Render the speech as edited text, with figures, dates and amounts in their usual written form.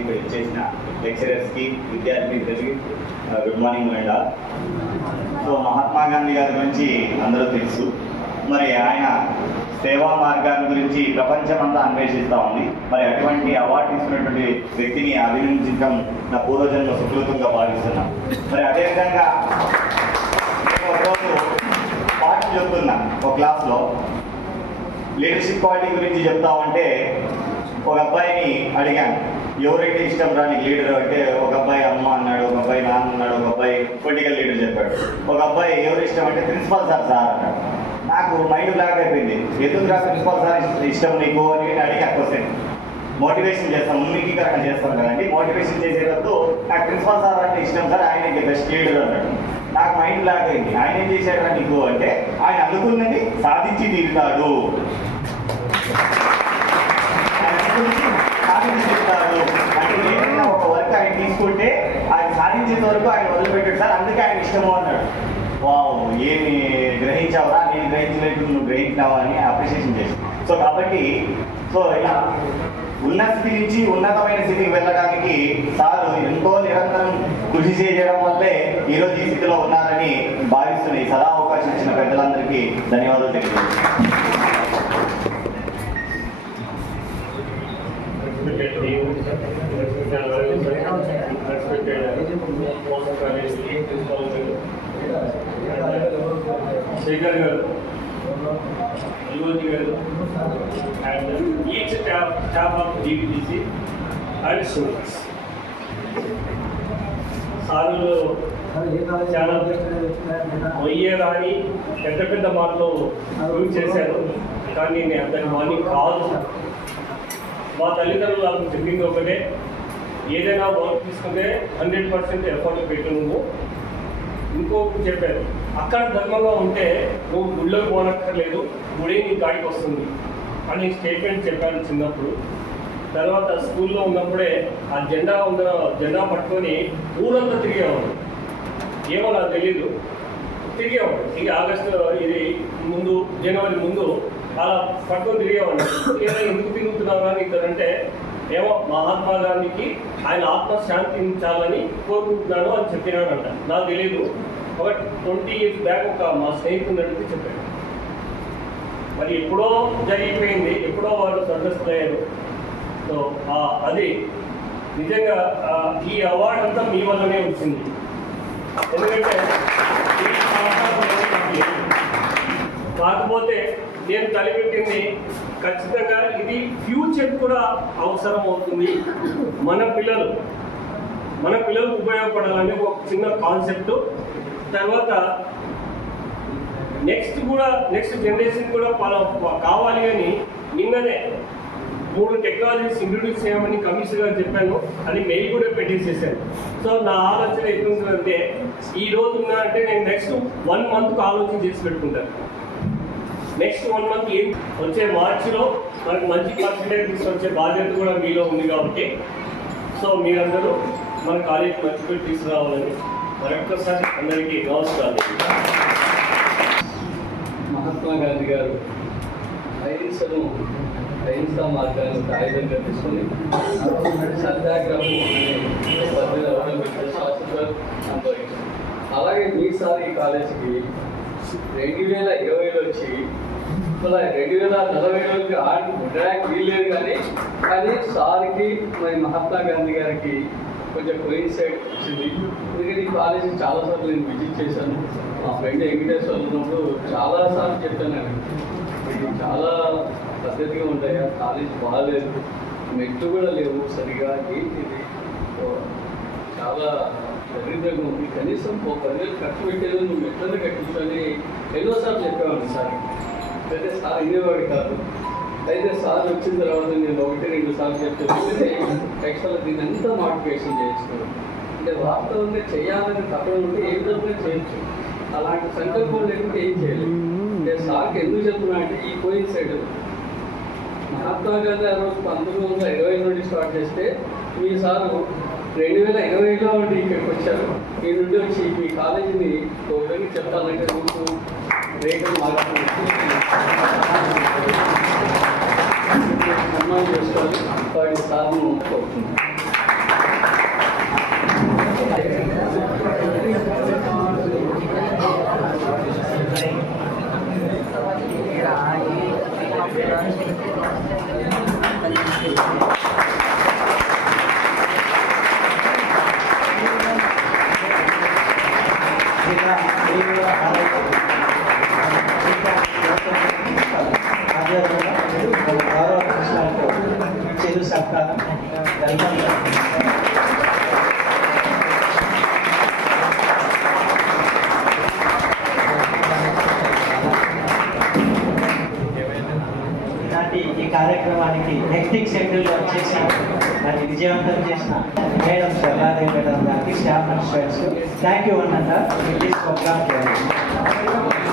ఇక్కడ చేసిన లెక్చరర్స్కి విద్యార్థులకి గుడ్ మార్నింగ్ అండి. సో మహాత్మా గాంధీ గారి గురించి అందరూ తెలుసు. మరి ఆయన సేవా మార్గాన్ని గురించి ప్రపంచమంతా అన్వేషిస్తూ ఉంది. మరి అటువంటి అవార్డు తీసుకున్నటువంటి వ్యక్తిని అభినందించడం నా పూర్వజన్మ సుకృతంగా భావిస్తున్నాం. మరి అదేవిధంగా నేను ఒకరోజు పాఠం చెప్తున్నా ఒక క్లాస్లో లీడర్షిప్ క్వాలిటీ గురించి చెప్తా ఉంటే ఒక అబ్బాయిని అడిగాను, ఎవరైతే ఇష్టం రాని లీడర్ అంటే ఒక అబ్బాయి అమ్మ అన్నాడు, ఒక అబ్బాయి నాన్న అన్నాడు, ఒక అబ్బాయి పొలిటికల్ లీడర్ చెప్పాడు. ఒక అబ్బాయి ఎవరు ఇష్టం అంటే ప్రిన్సిపల్ సార్ అన్నాడు. నాకు మైండ్ బ్లాక్ అయిపోయింది. ఎందుకు రా ప్రిన్సిపల్ సార్ ఇష్టం నీకు అని అడిగి క్వశ్చన్. మోటివేషన్ చేస్తాం, ఉన్మీకరణ చేస్తాం కదండి. మోటివేషన్ చేసేటప్పుడు నాకు ప్రిన్సిపల్ సార్ అంటే ఇష్టం సార్, ఆయన బెస్ట్ లీడర్ అన్నాడు. నాకు మైండ్ బ్లాక్ అయింది. ఆయన ఏం చేశాడు నీకు అంటే ఆయన అనుకున్నది సాధించి తీరుతాడు, అంటే ఏదైనా ఒక వర్క్ ఆయన తీసుకుంటే ఆయన సాధించేంత వరకు ఆయన వదిలిపెట్టాడు సార్, అందుకే ఆయన ఇష్టము అన్నాడు. వావ్, ఏమి గ్రహించావరా, నేను గ్రహించలేదు నువ్వు గ్రహించినావా అని అప్రిషియేషన్ చేసి. సో కాబట్టి ఇలా ఉన్నత స్థితి నుంచి ఉన్నతమైన స్థితికి వెళ్ళడానికి సారు ఎంతో నిరంతరం కృషి చేయడం వల్లే ఈరోజు ఈ స్థితిలో ఉన్నారని భావిస్తున్నాయి. సదా అవకాశం ఇచ్చిన పెద్దలందరికీ ధన్యవాదాలు తెలియజేస్తున్నాను. Shekhar garu, Yuvaji garu, and each staff of DVTC and students. సార్లు చాలా వయ్యేరాని పెద్ద పెద్ద మాటలు ప్రూవ్ చేశారు, కానీ నేను అంతటి వాణి కాదు. మా తల్లిదండ్రులు నాకు చెప్పింది ఒకటే, ఏదైనా వర్క్ తీసుకుంటే 100% ఎఫర్ట్ పెట్టు నువ్వు. ఇంకొకటి చెప్పారు, అక్కడ ధర్మంగా ఉంటే నువ్వు గుళ్ళకి పోనక్కర్లేదు, గుడి నీ కాడికి వస్తుంది అని స్టేట్మెంట్ చెప్పాను చిన్నప్పుడు. తర్వాత స్కూల్లో ఉన్నప్పుడే ఆ జెండా పట్టుకొని ఊరంతా తిరిగేవాడు. ఏమో నాకు తెలీదు, తిరిగేవాడు. ఇక ఆగస్టు ఇది ముందు జనవరి ముందు అలా పట్టుకొని తిరిగేవాడు. ఏదైనా ఎందుకు తిరుగుతున్నావు అని ఇద్దరంటే, ఏమో మహాత్మా గాంధీకి ఆయన ఆత్మ శాంతించాలని కోరుకుంటున్నాను అని చెప్పినాడంట. నాకు తెలీదు. ఒక 20 years బ్యాక్ మా స్నేహితుడు నడిపి చెప్పాడు. మరి ఎప్పుడో జరిగిపోయింది, ఎప్పుడో వాడు స్వర్గస్థులయ్యారు. సో అది నిజంగా ఈ అవార్డు అంతా మీ వల్లనే వచ్చింది. ఎందుకంటే కాకపోతే నేను తలపెట్టింది ఖచ్చితంగా ఇది ఫ్యూచర్ కూడా అవసరం అవుతుంది. మన పిల్లలకు ఉపయోగపడాలని ఒక చిన్న కాన్సెప్ట్. తర్వాత నెక్స్ట్ జనరేషన్ కూడా కావాలి అని నిన్ననే 3 టెక్నాలజీస్ ఇంట్రొడ్యూస్ చేయమని కమిషనర్ గారు చెప్పాను, అది మెయిల్ కూడా పెట్టేసేసాను. సో నా ఆలోచన ఎట్లుంటుందంటే, ఈ రోజు అంటే నేను నెక్స్ట్ 1 month ఆలోచన చేసి పెట్టుకుంటాను. నెక్స్ట్ 1 month వచ్చే మార్చిలో మనకు మంచి పర్సెంటేజ్ తీసుకొచ్చే బాధ్యత కూడా మీలో ఉంది. కాబట్టి సో మీరందరూ మన కాలేజీ మంచి తీసుకురావాలని మరొకసారి అందరికీ నమస్కారం. మహాత్మా గాంధీ గారు అహింసా మార్గాన్ని ఆయుధంగా తీసుకొని సత్యాగ్రహం అనుభవించారు. అలాగే మీసారి కాలేజీకి 2020లో వచ్చి మళ్ళీ 2040 ఉండడానికి వీల్లేదు. కానీ సార్కి మరి మహాత్మా గాంధీ గారికి కొంచెం కోయిన్సైడ్ వచ్చింది. ఎందుకంటే ఈ కాలేజీ చాలాసార్లు నేను విజిట్ చేశాను. మా ఫ్రెండ్ వెంకటేశ్వర ఉన్నప్పుడు చాలాసార్లు చెప్పాను, ఇది చాలా పద్ధతిగా ఉంటాయి, కాలేజ్ బాగాలేదు, మెట్లు కూడా లేవు సరిగా, ఏంటి ఇది చాలా దరిద్రంగా ఉంది, కనీసం 10,000 ఖర్చు పెట్టేది నువ్వు మెట్లను కట్టించుకొని ఎన్నోసార్లు చెప్పేవాడిని సార్. అయితే సార్ ఇదేవాడు కాదు. అయితే సార్ వచ్చిన తర్వాత నేను 1-2 సార్లు చెప్తే యాక్చువల్గా దీన్ని అంతా మోటివేషన్ చేయించుకోవడం అంటే వాస్తవంగా చేయాలని తప్పడం ఉంటే ఏ విధంగా చేయొచ్చు, అలాంటి సంకల్పం లేకుంటే ఏం చేయలేదు. అంటే సార్కి ఎందుకు చెప్తున్నా అంటే ఈ కోయిన్సైడ్ మహాత్మా గాంధీ ఆ రోజు 1920 నుండి స్టార్ట్ చేస్తే మీ సారు 2020లో ఉండి ఇక్కడికి వచ్చారు. ఈ నుండి వచ్చి మీ కాలేజీని ఒకరికి చెప్పాలంటే రూపు రేఖలు మార్చుకుని నిర్మాణం చేసుకోవాలి. వాటి సార్ను కోరుతున్నాను. ఈ కార్యక్రమానికి హెక్టిక్ షెడ్యూల్ వచ్చేసి మరి విజయవంతం చేసిన మేడం శ్రద్ధాదేవి మేడం గారికి staff and students thank you అన్నట్టు ఇట్ ప్రోగ్రామ్ చేయాలి.